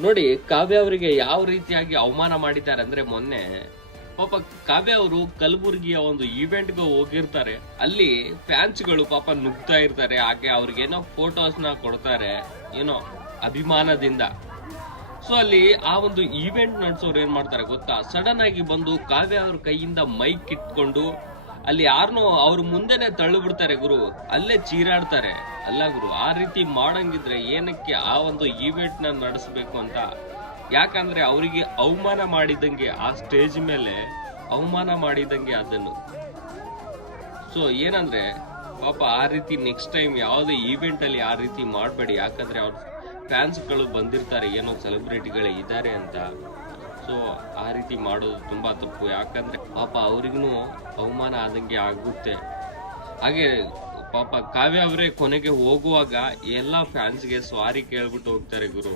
ನೋಡಿ, ಕಾವ್ಯ ಅವರಿಗೆ ಯಾವ ರೀತಿಯಾಗಿ ಅವಮಾನ ಮಾಡಿದ್ದಾರೆ ಅಂದ್ರೆ, ಮೊನ್ನೆ ಪಾಪ ಕಾವ್ಯ ಅವರು ಕಲಬುರಗಿಯ ಒಂದು ಇವೆಂಟ್ಗೆ ಹೋಗಿರ್ತಾರೆ. ಅಲ್ಲಿ ಫ್ಯಾನ್ಸ್ಗಳು ಪಾಪ ನುಗ್ತಾ ಇರ್ತಾರೆ. ಹಾಗೆ ಅವ್ರಿಗೇನೋ ಫೋಟೋಸ್ನ ಕೊಡ್ತಾರೆ, ಏನೋ ಅಭಿಮಾನದಿಂದ. ಸೊ ಅಲ್ಲಿ ಆ ಒಂದು ಈವೆಂಟ್ ನಡೆಸೋರು ಏನ್ ಮಾಡ್ತಾರೆ ಗೊತ್ತಾ, ಸಡನ್ ಆಗಿ ಬಂದು ಕಾವ್ಯ ಅವ್ರ ಕೈಯಿಂದ ಮೈಕ್ ಇಟ್ಕೊಂಡು ಅಲ್ಲಿ ಯಾರನ್ನೋ ಅವ್ರ ಮುಂದೆನೆ ತಳ್ಳು ಬಿಡ್ತಾರೆ ಗುರು. ಅಲ್ಲೇ ಚೀರಾಡ್ತಾರೆ. ಅಲ್ಲ ಗುರು, ಆ ರೀತಿ ಮಾಡಂಗಿದ್ರೆ ಏನಕ್ಕೆ ಆ ಒಂದು ಈವೆಂಟ್ ನ ನಡೆಸಬೇಕು ಅಂತ? ಯಾಕಂದ್ರೆ ಅವರಿಗೆ ಅವಮಾನ ಮಾಡಿದಂಗೆ, ಆ ಸ್ಟೇಜ್ ಮೇಲೆ ಅವಮಾನ ಮಾಡಿದಂಗೆ ಅದನ್ನು. ಸೊ ಏನಂದ್ರೆ ಪಾಪ ಆ ರೀತಿ ನೆಕ್ಸ್ಟ್ ಟೈಮ್ ಯಾವುದೇ ಈವೆಂಟ್ ಅಲ್ಲಿ ಆ ರೀತಿ ಮಾಡಬೇಡಿ. ಯಾಕಂದ್ರೆ ಅವ್ರ ಫ್ಯಾನ್ಸ್ಗಳು ಬಂದಿರ್ತಾರೆ, ಏನೋ ಸೆಲೆಬ್ರಿಟಿಗಳೇ ಇದ್ದಾರೆ ಅಂತ. ಸೊ ಆ ರೀತಿ ಮಾಡೋದು ತುಂಬಾ ತಪ್ಪು. ಯಾಕಂದ್ರೆ ಪಾಪ ಅವ್ರಿಗೂ ಅವಮಾನ ಆದಂಗೆ ಆಗುತ್ತೆ. ಹಾಗೆ ಪಾಪ ಕಾವ್ಯ ಅವರೇ ಕೊನೆಗೆ ಹೋಗುವಾಗ ಎಲ್ಲ ಫ್ಯಾನ್ಸ್ಗೆ ಸಾರಿ ಕೇಳ್ಬಿಟ್ಟು ಹೋಗ್ತಾರೆ ಗುರು.